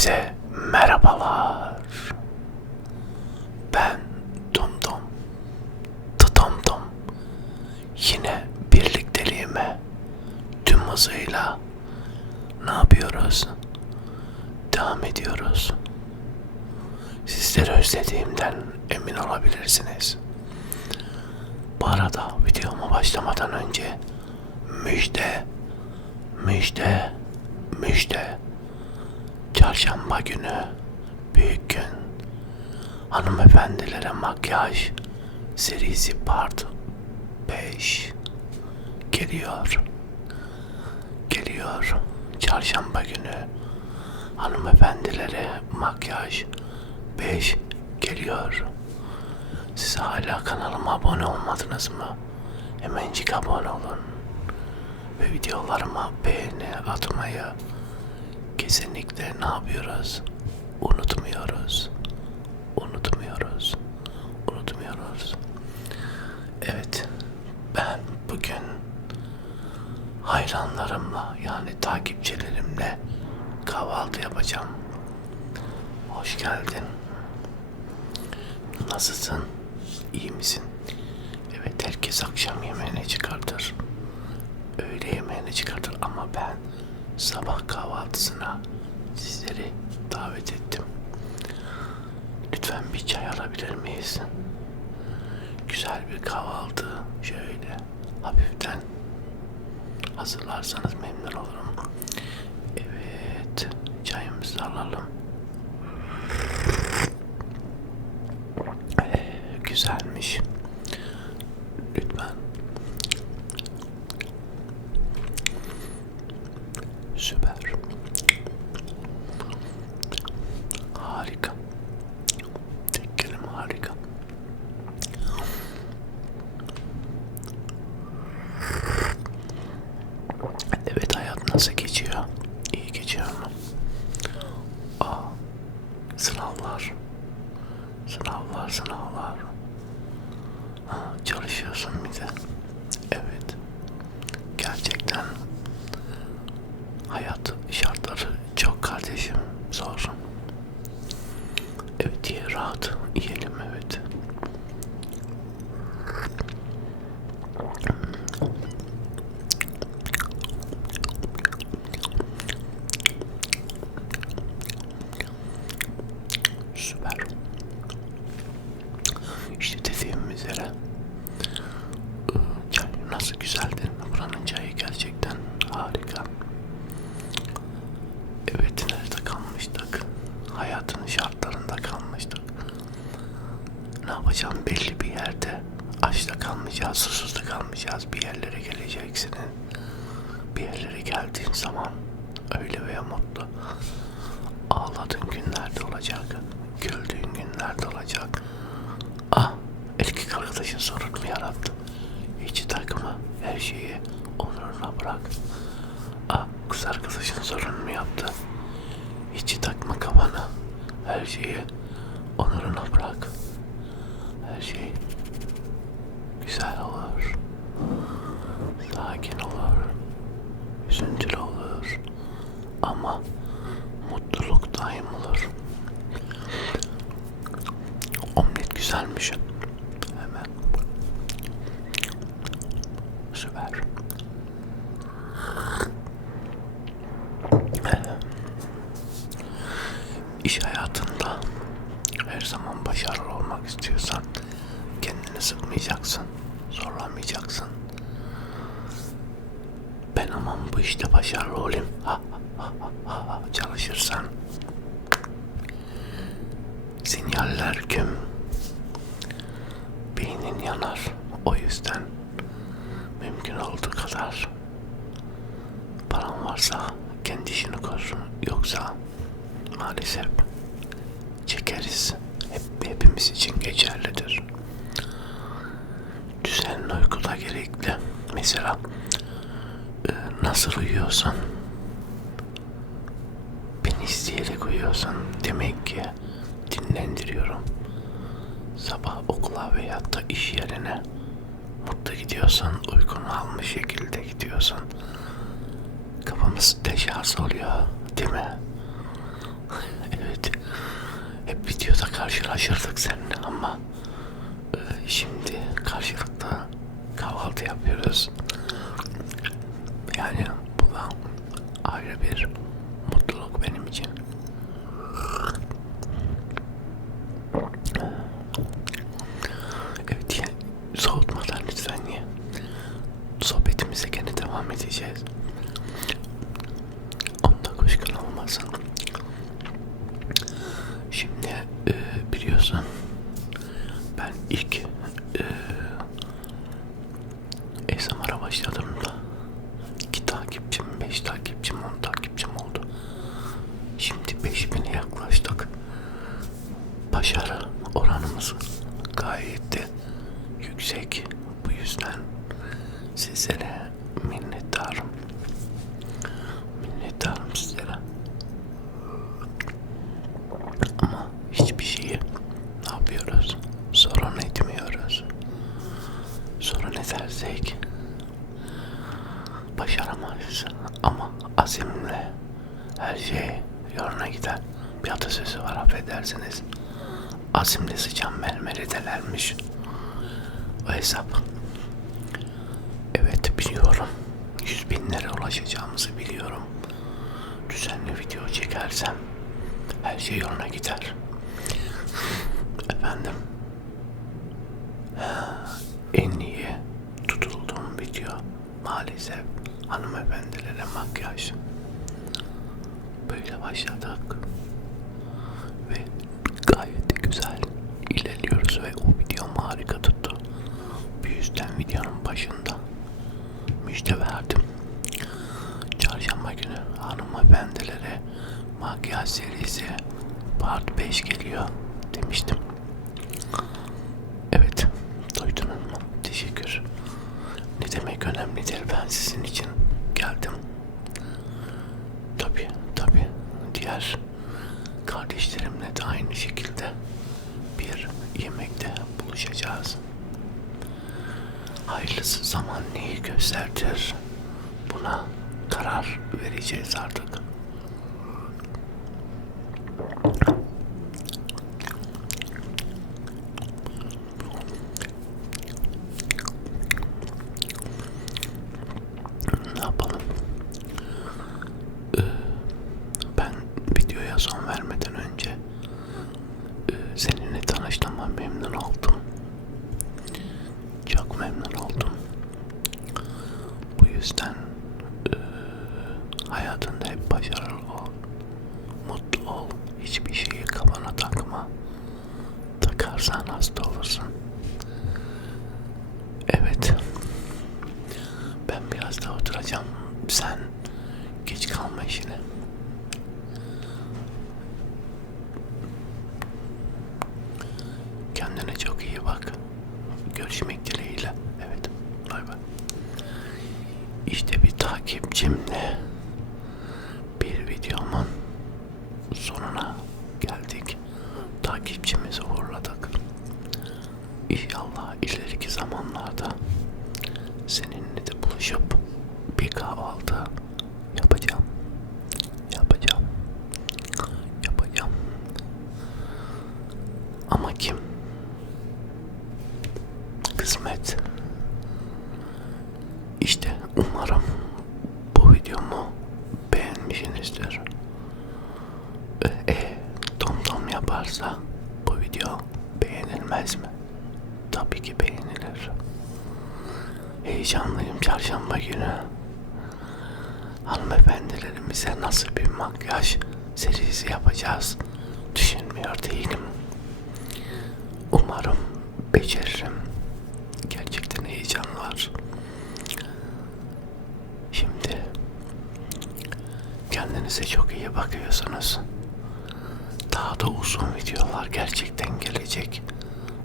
Herkese merhabalar. Ben Dumdum. Tıdomdum. Yine birlikteliğime tüm hızıyla ne yapıyoruz? Devam ediyoruz. Sizleri özlediğimden emin olabilirsiniz. Bu arada videoma başlamadan önce müjde, müjde, müjde. Çarşamba günü büyük gün. Hanımefendilere makyaj serisi part 5 geliyor. Geliyor. Çarşamba günü hanımefendilere makyaj 5 geliyor. Siz hala kanalıma abone olmadınız mı? Hemencik abone olun. Ve videolarıma beğeni atmayı kesinlikle ne yapıyoruz? Unutmuyoruz. Unutmuyoruz. Unutmuyoruz. Evet. Ben bugün hayranlarımla yani takipçilerimle kahvaltı yapacağım. Hoş geldin. Nasılsın? İyi misin? Evet herkes akşam yemeğine çıkartır. Öğle yemeğine çıkartır ama ben sabah kahvaltısına sizleri davet ettim. Lütfen bir çay alabilir miyiz? Güzel bir kahvaltı şöyle hafiften hazırlarsanız memnun olurum. Evet çayımızı alalım. Ee, güzelmiş. Lütfen. Süper. Harika. Tek kelime harika. Evet hayat nasıl geçiyor? İyi geçiyor mu? Aa, sınavlar. Sınavlar, sınavlar. Ha, çalışıyorsun bir de. Evet. Gerçekten İşte dediğim üzere çay nasıl güzel değil mi? Buranın çayı gerçekten harika. Evet nerede kalmıştık? Hayatın şartlarında kalmıştık. Ne yapacağım belli bir yerde. Açta kalmayacağız, susuz da kalmayacağız. Bir yerlere geleceksin. Bir yerlere geldiğin zaman öyle veya mutlu ağladığın günlerde olacak. Güldüğün günlerde olacak. Erkek arkadaşın sorun mu yarattı? Hiç takma, her şeyi onuruna bırak. Ah, kız arkadaşın sorun mu yaptı? Hiç takma kafana, her şeyi onuruna bırak. Her şey güzel olur. Sakin olur. Üzüntülü olur. Ama mutluluk daim olur. Omlet güzelmiş. Hemen. Süper. İş hayatında her zaman başarılı olmak istiyorsan kendini sıkmayacaksın, zorlamayacaksın. Ben aman bu işte başarılı olayım. Ha, ha, ha, ha, ha. Çalışırsan sinyaller güm beynin yanar. O yüzden mümkün olduğu kadar paran varsa kendi işini kur. Yoksa maalesef çekeriz. Hep hepimiz için geçerlidir. Düzenli uyku da gerekli. Mesela e, nasıl uyuyorsan beni isteyerek uyuyorsan demek ki dinlendiriyorum. Sabah okula veya da iş yerine mutlu gidiyorsan, uykunu almış şekilde gidiyorsan kafamız deşarj oluyor değil mi? hep videoda karşılaşırdık seninle ama e, şimdi karşılıklı kahvaltı yapıyoruz. Yani bu da ayrı bir mutluluk benim için. Evet soğutmadan lütfen ye. Sohbetimize gene devam edeceğiz. Onda kuşkun olmasın. Şimdi e, biliyorsun ben ilk e, ASMR'a başladığımda iki takipçim, beş takipçim, on takipçim oldu. Şimdi 5000'e yaklaştık. Başarı oranımız gayet de yüksek. Bu yüzden sizlere minnettarım. Minnettarım sizlere. Ama hiçbir şeyi ne yapıyoruz? Sorun etmiyoruz. Sorun edersek başaramayız. Ama azimle her şey yoluna gider. Bir atasözü var affedersiniz. Azimle sıçan mermeri delermiş. O hesap. Evet biliyorum. Yüz binlere ulaşacağımızı biliyorum. Düzenli video çekersem her şey yoluna gider. Efendim. En iyi tutulduğum video maalesef hanımefendilere makyaj. Böyle başladık. Ve gayet de güzel ilerliyoruz ve o videom harika tuttu. Bu yüzden videonun başında müjde verdim. Çarşamba günü hanımefendilere makyaj serisi part 5 geliyor demiştim. Evet, duydunuz mu? Teşekkür. Ne demek önemlidir ben sizin için geldim. Tabi tabi diğer kardeşlerimle de aynı şekilde bir yemekte buluşacağız. Hayırlısı zaman neyi gösterir? Buna karar vereceğiz artık. Ne yapalım? Ee, ben videoya son vermeden önce e, seninle tanıştığıma memnun oldum. Çok memnun oldum. Bu yüzden e, hayatında hep başarılı ol. Mutlu ol. Hiçbir şeyi kafana takma. Takarsan hasta olursun. Evet. Ben biraz daha oturacağım. Sen geç kalma işine. Kendine çok iyi bak. Görüşmek dileğiyle. Evet. Bay bay. İşte bir takipçimle bir videomun sonuna geldik. Takipçimizi buluşup bir kahvaltı yapacağım. Yapacağım. Yapacağım. Ama kim? Kısmet. İşte umarım bu videomu beğenmişsinizdir. E, e, tom tom yaparsa bu video beğenilmez mi? Tabii ki beğenilir. Heyecanlıyım çarşamba günü. Hanımefendilerimize nasıl bir makyaj serisi yapacağız düşünmüyor değilim. Umarım beceririm. Gerçekten heyecan var. Şimdi kendinize çok iyi bakıyorsunuz. Daha da uzun videolar gerçekten gelecek.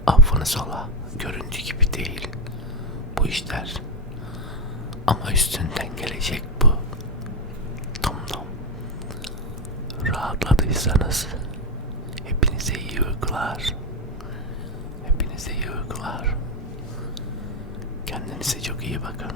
Affınız ola. Göründüğü gibi değil. İşler. Ama üstünden gelecek bu. Tom tom. Rahatladıysanız hepinize iyi uykular. Hepinize iyi uykular. Kendinize çok iyi bakın.